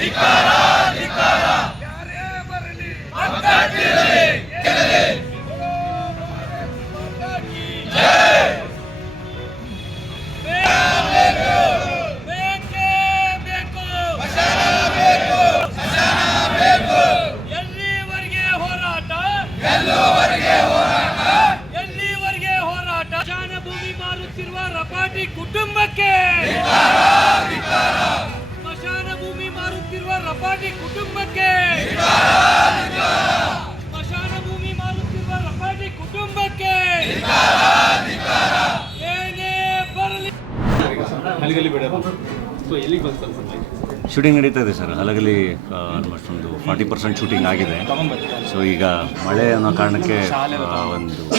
ಯಾರೇ ಬರಲಿ ಬೇಕೇ ಬೇಕು. ಎಲ್ಲಿವರೆಗೆ ಹೋರಾಟ? ಎಲ್ಲಿವರೆಗೆ ಹೋರಾಟ? ಸ್ಮಶಾನ ಭೂಮಿ ಮಾರುತ್ತಿರುವ ರಪಾಟಿ ಕುಟುಂಬಕ್ಕೆ, ಸ್ಮಶಾನ ಭೂಮಿ ಮಾರುತ್ತಿರುವ ರಪಾಟಿ ಕುಟುಂಬಕ್ಕೆ, ಸ್ಮಶಾನ ಭೂಮಿ ಮಾರುತ್ತಿರುವ ರಪಾಟಿ ಕುಟುಂಬಕ್ಕೆ ಏನೇ ಬರಲಿ. ಶೂಟಿಂಗ್ ನಡೀತಾ ಇದೆ ಸರ್. ಹಲಗಲಿ ಆಲ್ಮೋಸ್ಟ್ ಒಂದು 40% ಶೂಟಿಂಗ್ ಆಗಿದೆ. ಸೊ ಈಗ ಮಳೆ ಅನ್ನೋ ಕಾರಣಕ್ಕೆ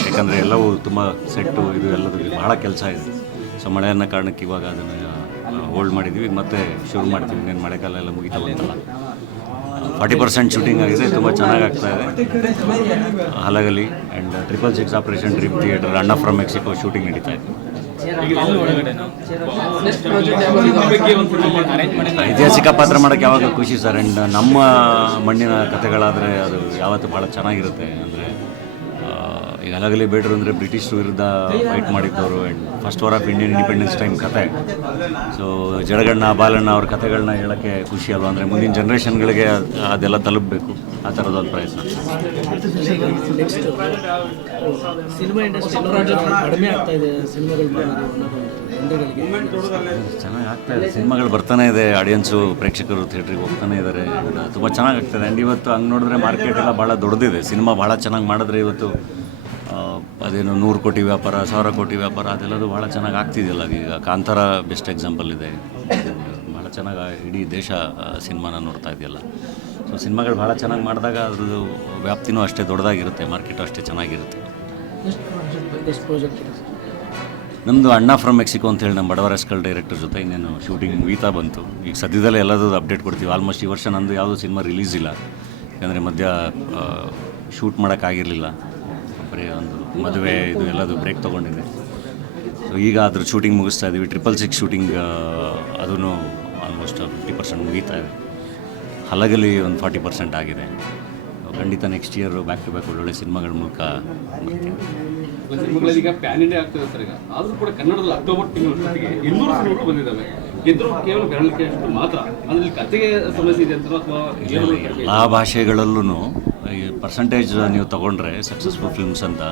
ಯಾಕಂದರೆ ಎಲ್ಲವೂ ತುಂಬ ಸೆಟ್ಟು ಇದು ಎಲ್ಲದೂ ಬಹಳ ಕೆಲಸ ಇದೆ. ಸೊ ಮಳೆ ಅನ್ನೋ ಕಾರಣಕ್ಕೆ ಇವಾಗ ಅದನ್ನು ಹೋಲ್ಡ್ ಮಾಡಿದ್ವಿ. ಮತ್ತೆ ಶುರು ಮಾಡ್ತೀವಿ. ಇನ್ನೇನು ಮಳೆಗಾಲ ಎಲ್ಲ ಮುಗಿತಾ ಬಂತಲ್ಲ. 40% ಶೂಟಿಂಗ್ ಆಗಿದೆ. ತುಂಬ ಚೆನ್ನಾಗಿ ಆಗ್ತಾ ಇದೆ. Halagali and 666 operation dream theatre, ಅಣ್ಣ ಫ್ರಮ್ ಮೆಕ್ಸಿಕೋ ಶೂಟಿಂಗ್ ನಡೀತಾ ಇದೆ. ಐತಿಹಾಸಿಕ ಪಾತ್ರ ಮಾಡೋಕ್ಕೆ ಯಾವಾಗ ಖುಷಿ ಸರ್. ಆ್ಯಂಡ್ ನಮ್ಮ ಮಣ್ಣಿನ ಕಥೆಗಳಾದರೆ ಅದು ಯಾವತ್ತೂ ಭಾಳ ಚೆನ್ನಾಗಿರುತ್ತೆ. ಅಂದರೆ ಈಗ ಹಲಗಲಿ ಬೇಡ್ರು ಅಂದರೆ ಬ್ರಿಟಿಷ್ ವಿರುದ್ಧ ಫೈಟ್ ಮಾಡಿದ್ದವರು. And first war of Indian independence time ಕತೆ. ಸೊ ಜಡಗಣ್ಣ ಬಾಲಣ್ಣ ಅವ್ರ ಕಥೆಗಳನ್ನ ಹೇಳೋಕ್ಕೆ ಖುಷಿ ಅಲ್ವಾ. ಅಂದರೆ ಮುಂದಿನ ಜನ್ರೇಷನ್ಗಳಿಗೆ ಅದೆಲ್ಲ ತಲುಪಬೇಕು. ಆ ಥರದೊಂದು ಪ್ರಯತ್ನ. ಸಿನಿಮಾ ಇಂಡಸ್ಟ್ರಿ ಕಡಿಮೆ ಆಗ್ತಾ ಇದೆ. ಚೆನ್ನಾಗಿ ಆಗ್ತಾ ಇದೆ. ಸಿನಿಮಾಗಳು ಬರ್ತಾನೆ ಇದೆ. ಆಡಿಯನ್ಸು ಪ್ರೇಕ್ಷಕರು ಥಿಯೇಟ್ರಿಗೆ ಹೋಗ್ತಾನೆ ಇದ್ದಾರೆ. ತುಂಬ ಚೆನ್ನಾಗಿ ಆಗ್ತಾಯಿದೆ. ಆ್ಯಂಡ್ ಇವತ್ತು ಹಂಗೆ ನೋಡಿದ್ರೆ ಮಾರ್ಕೆಟ್ ಎಲ್ಲ ಭಾಳ ದೊಡ್ಡದಿದೆ. ಸಿನಿಮಾ ಭಾಳ ಚೆನ್ನಾಗಿ ಮಾಡಿದ್ರೆ ಇವತ್ತು ಅದೇನು 100 ಕೋಟಿ ವ್ಯಾಪಾರ, 1000 ಕೋಟಿ ವ್ಯಾಪಾರ ಅದೆಲ್ಲದು ಭಾಳ ಚೆನ್ನಾಗಿ ಆಗ್ತಿದೆಯಲ್ಲ. ಈಗ ಕಾಂತಾರ ಬೆಸ್ಟ್ ಎಕ್ಸಾಂಪಲ್ ಇದೆ. ಭಾಳ ಚೆನ್ನಾಗಿ ಇಡೀ ದೇಶ ಸಿನಿಮಾನ ನೋಡ್ತಾ ಇದೆಯಲ್ಲ. ಸೊ ಸಿನಿಮಾಗಳು ಭಾಳ ಚೆನ್ನಾಗಿ ಮಾಡಿದಾಗ ಅದ್ರದ್ದು ವ್ಯಾಪ್ತಿನೂ ಅಷ್ಟೇ ದೊಡ್ಡದಾಗಿರುತ್ತೆ, ಮಾರ್ಕೆಟು ಅಷ್ಟೇ ಚೆನ್ನಾಗಿರುತ್ತೆ. ನಮ್ಮದು ಅಣ್ಣ ಫ್ರಮ್ ಮೆಕ್ಸಿಕೋ ಅಂತೇಳಿ ನಮ್ಮ ಬಡವರ ಎಸ್ಕಲ್ ಡೈರೆಕ್ಟರ್ ಜೊತೆ ಇನ್ನೇನು ಶೂಟಿಂಗ್ ಮುಗೀತಾ ಬಂತು. ಈಗ ಸದ್ಯದಲ್ಲೇ ಎಲ್ಲದೂ ಅಪ್ಡೇಟ್ ಕೊಡ್ತೀವಿ. ಆಲ್ಮೋಸ್ಟ್ ಈ ವರ್ಷ ನಂದು ಯಾವುದೂ ಸಿನಿಮಾ ರಿಲೀಸ್ ಇಲ್ಲ. ಯಾಕಂದರೆ ಮಧ್ಯ ಶೂಟ್ ಮಾಡೋಕ್ಕಾಗಿರಲಿಲ್ಲ. ಬರೀ ಒಂದು ಮದುವೆ ಇದು ಎಲ್ಲದು ಬ್ರೇಕ್ ತೊಗೊಂಡಿದೆ. ಸೊ ಈಗ ಅದ್ರ ಶೂಟಿಂಗ್ ಮುಗಿಸ್ತಾ ಇದ್ದೀವಿ. 666 ಶೂಟಿಂಗ್ ಅದೂ ಆಲ್ಮೋಸ್ಟ್ 50% ಮುಗೀತಾ ಇದೆ. ಹಲಗಲಿ ಒಂದು 40% ಆಗಿದೆ. ಖಂಡಿತ next year back to back ಒಳ್ಳೊಳ್ಳೆ ಸಿನಿಮಾಗಳ ಮೂಲಕ ಬರ್ತೀವಿ. ಸಿನಿಮಾಗಳೀಗ ಪ್ಯಾನ್ ಇಂಡಿಯಾ ಆಗ್ತದೆ ಸರ್. ಈಗ ಆದರೂ ಕೂಡ ಕನ್ನಡದಲ್ಲಿ ಅಕ್ಟೋಬರ್ ತಿಂಗಳ 200 ಸಿನಿಮಾಗಳು ಬಂದಿದ್ದಾವೆ. ಇದ್ರೂ ಕೇವಲ ಬೆರಳಿಕೆ ಮಾತ್ರ. ಅಂದರೆ ಕತೆಗೆ ಸಮಸ್ಯೆ ಇದೆ ಅಂತ ಅಥವಾ ಎಲ್ಲ ಭಾಷೆಗಳಲ್ಲೂ ಈ ಪರ್ಸಂಟೇಜ್ ನೀವು ತೊಗೊಂಡ್ರೆ ಸಕ್ಸಸ್ಫುಲ್ ಫಿಲ್ಮ್ಸ್ ಅಂತ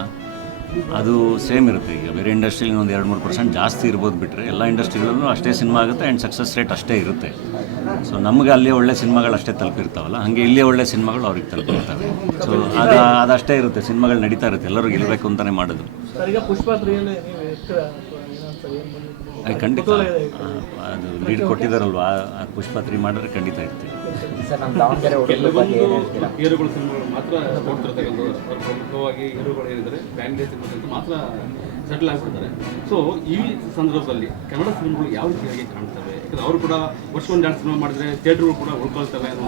ಅದು ಸೇಮ್ ಇರುತ್ತೆ. ಈಗ ಬೇರೆ ಇಂಡಸ್ಟ್ರಿಲಿ ಒಂದು 2-3% ಜಾಸ್ತಿ ಇರ್ಬೋದು ಬಿಟ್ಟರೆ ಎಲ್ಲ ಇಂಡಸ್ಟ್ರಿಗಳಲ್ಲೂ ಅಷ್ಟೇ ಸಿನಿಮಾ ಆಗುತ್ತೆ ಆ್ಯಂಡ್ ಸಕ್ಸಸ್ ರೇಟ್ ಅಷ್ಟೇ ಇರುತ್ತೆ. ಸೊ ನಮಗೆ ಅಲ್ಲಿ ಒಳ್ಳೆ ಸಿನಿಮಾಗಳು ಅಷ್ಟೇ ತಲುಪಿರ್ತಾವಲ್ಲ, ಹಾಗೆ ಇಲ್ಲಿ ಒಳ್ಳೆ ಸಿನಿಮಾಗಳು ಅವ್ರಿಗೆ ತಲುಪಿರ್ತವೆ. ಸೊ ಅದಷ್ಟೇ ಇರುತ್ತೆ. ಸಿನಿಮಾಗಳು ನಡೀತಾ ಇರುತ್ತೆ. ಎಲ್ಲರೂ ಗೆಲ್ಲಬೇಕು ಅಂತಲೇ ಮಾಡೋದು. ಖಂಡಿತ ಅದು ಲೀಡ್ ಕೊಟ್ಟಿದ್ದಾರಲ್ವ, ಪುಷ್ಪ 3 ಮಾಡಿದ್ರೆ ಖಂಡಿತ ಇರ್ತೀವಿ. ಹೀರೋಗಳು ಸಿನಿಮಾಗಳು ಮಾತ್ರ ನೋಡ್ತಿರ್ತಕ್ಕಂಥದ್ದು. ಪ್ರಮುಖವಾಗಿ ಹೀರೋಗಳು ಏನಿದ್ದಾರೆ ಪ್ಯಾನ್ ಇಂಡಿಯಾ ಸಿನಿಮಾದಂತ ಮಾತ್ರ ಸೆಟಲ್ ಆಗ್ತಿದ್ದಾರೆ. ಸೊ ಈ ಸಂದರ್ಭದಲ್ಲಿ ಕನ್ನಡ ಸಿನಿಮಾಗಳು ಯಾವ ರೀತಿಯಾಗಿ ಕಾಣ್ತವೆ? ಯಾಕಂದರೆ ಅವರು ಕೂಡ ವರ್ಷಕ್ಕೊಂದು 2 ಸಿನಿಮಾ ಮಾಡಿದ್ರೆ ಥಿಯೇಟ್ರ್ಗಳು ಕೂಡ ಉಳ್ಕೊಳ್ತವೆ ಅನ್ನೋ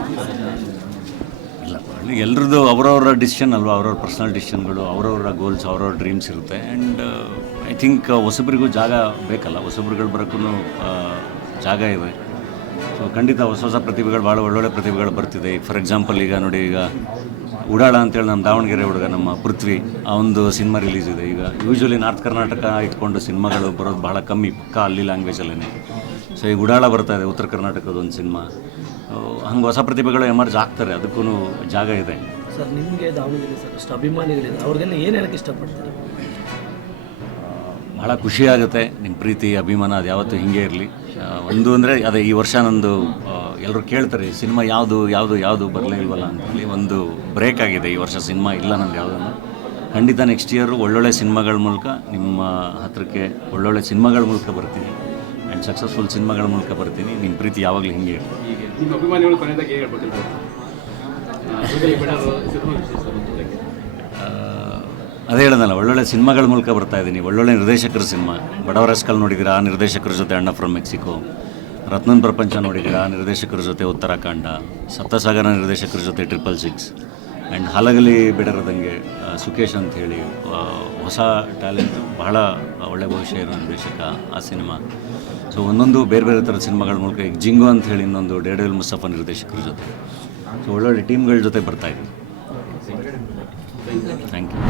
ಇಲ್ಲ. ಎಲ್ರದ್ದು ಅವರವರ ಡಿಸಿಷನ್ ಅಲ್ವಾ, ಅವ್ರವ್ರ ಪರ್ಸ್ನಲ್ ಡಿಸಿಷನ್ಗಳು, ಅವರವರ ಗೋಲ್ಸ್, ಅವ್ರವ್ರ ಡ್ರೀಮ್ಸ್ ಇರುತ್ತೆ. ಆ್ಯಂಡ್ ಐ ಥಿಂಕ್ ಹೊಸಬ್ರಿಗೂ ಜಾಗ ಬೇಕಲ್ಲ, ಹೊಸಬ್ರುಗಳು ಬರೋಕ್ಕೂ ಜಾಗ ಇದೆ. ಸೊ ಖಂಡಿತ ಹೊಸ ಪ್ರತಿಭೆಗಳು, ಭಾಳ ಒಳ್ಳೊಳ್ಳೆ ಪ್ರತಿಭೆಗಳು ಬರ್ತಿದೆ. ಫಾರ್ ಎಕ್ಸಾಂಪಲ್ ಈಗ ನೋಡಿ, ಈಗ ಉಡಾಳ ಅಂತೇಳಿ ನಮ್ಮ ದಾವಣಗೆರೆ ಹುಡುಗ ನಮ್ಮ ಪೃಥ್ವಿ, ಆ ಒಂದು ಸಿನಿಮಾ ರಿಲೀಸ್ ಇದೆ. ಈಗ ಯೂಶ್ವಲಿ ನಾರ್ತ್ ಕರ್ನಾಟಕ ಇಟ್ಕೊಂಡು ಸಿನಿಮಾಗಳು ಬರೋದು ಭಾಳ ಕಮ್ಮಿ, ಪಕ್ಕ ಅಲ್ಲಿ ಲ್ಯಾಂಗ್ವೇಜಲ್ಲೇ. ಸೊ ಈಗ ಉಡಾಳ ಬರ್ತಾ ಇದೆ, ಉತ್ತರ ಕರ್ನಾಟಕದ ಒಂದು ಸಿನಿಮಾ. ಹಂಗೆ ಹೊಸ ಪ್ರತಿಭೆಗಳು ಎಮರ್ಜ್ ಆಗ್ತಾರೆ, ಅದಕ್ಕೂ ಜಾಗ ಇದೆ. ಸರ್ ನಿಮಗೆ ದಾವಣಗೆರೆ ಸರ್ ಅಷ್ಟು ಅಭಿಮಾನಿಗಳಿದೆ, ಅವ್ರಿಗೆಲ್ಲ ಏನು ಹೇಳೋಕ್ಕೆ ಇಷ್ಟಪಡ್ತಾರೆ? ಭಾಳ ಖುಷಿಯಾಗುತ್ತೆ. ನಿಮ್ಮ ಪ್ರೀತಿ ಅಭಿಮಾನ ಅದು ಯಾವತ್ತೂ ಹೀಗೆ ಇರಲಿ. ಒಂದು ಅಂದರೆ ಅದೇ ಈ ವರ್ಷ ನಂದು ಎಲ್ಲರೂ ಕೇಳ್ತಾರೆ ಸಿನಿಮಾ ಯಾವುದು ಬರಲೇ ಇಲ್ವಲ್ಲ ಅಂತೇಳಿ. ಒಂದು ಬ್ರೇಕ್ ಆಗಿದೆ ಈ ವರ್ಷ, ಸಿನಿಮಾ ಇಲ್ಲ ನಂದು ಯಾವುದನ್ನು. ಖಂಡಿತ ನೆಕ್ಸ್ಟ್ ಇಯರು ಒಳ್ಳೊಳ್ಳೆ ಸಿನಿಮಾಗಳ ಮೂಲಕ ನಿಮ್ಮ ಹತ್ರಕ್ಕೆ ಒಳ್ಳೊಳ್ಳೆ ಸಿನಿಮಾಗಳ ಮೂಲಕ ಬರ್ತೀನಿ ಆ್ಯಂಡ್ ಸಕ್ಸಸ್ಫುಲ್ ಸಿನಿಮಾಗಳ ಮೂಲಕ ಬರ್ತೀನಿ. ನಿಮ್ಮ ಪ್ರೀತಿ ಯಾವಾಗಲೂ ಹೀಗೆ ಇರಲಿ. ನಿಮ್ಮ ಅಭಿಮಾನಿಗಳು ಕೊನೆಯದಾಗಿ ಹೇಗೆ ಹೇಳ್ಬೇಕಿಲ್ಲ? ಅದೇ ಹೇಳೋದಲ್ಲ, ಒಳ್ಳೊಳ್ಳೆ ಸಿನಿಮಾಗಳ ಮೂಲಕ ಬರ್ತಾ ಇದ್ದೀನಿ. ಒಳ್ಳೊಳ್ಳೆ ನಿರ್ದೇಶಕರ ಸಿನಿಮಾ, ಬಡವರ ಎಸ್ಕಲ್ ನೋಡಿದ್ದೀರಾ, ಆ ನಿರ್ದೇಶಕರ ಜೊತೆ ಅಣ್ಣ ಫ್ರಮ್ ಮೆಕ್ಸಿಕೋ. ರತ್ನನ್ ಪ್ರಪಂಚ ನೋಡಿದ್ದೀರಾ, ಆ ನಿರ್ದೇಶಕರ ಜೊತೆ ಉತ್ತರಾಖಂಡ. ಸಪ್ತಸಾಗರ ನಿರ್ದೇಶಕರ ಜೊತೆ 666. ಆ್ಯಂಡ್ ಹಲಗಲಿ ಬಿಡರದಂಗೆ ಸುಕೇಶ್ ಅಂತ ಹೇಳಿ ಹೊಸ ಟ್ಯಾಲೆಂಟು, ಬಹಳ ಒಳ್ಳೆ ಭವಿಷ್ಯ ಇರೋ ನಿರ್ದೇಶಕ ಆ ಸಿನಿಮಾ. ಸೊ ಒಂದೊಂದು ಬೇರೆ ಬೇರೆ ಥರದ ಸಿನಿಮಾಗಳ ಮೂಲಕ ಈಗ ಜಿಂಗು ಅಂತ ಹೇಳಿ ಇನ್ನೊಂದು ಡೇರ್ಡೆವಿಲ್ ಮುಸ್ತಫಾ ನಿರ್ದೇಶಕರ ಜೊತೆ ಸೊ ಒಳ್ಳೊಳ್ಳೆ ಟೀಮ್ಗಳ ಜೊತೆ ಬರ್ತಾಯಿದ್ದೀವಿ. Thank you.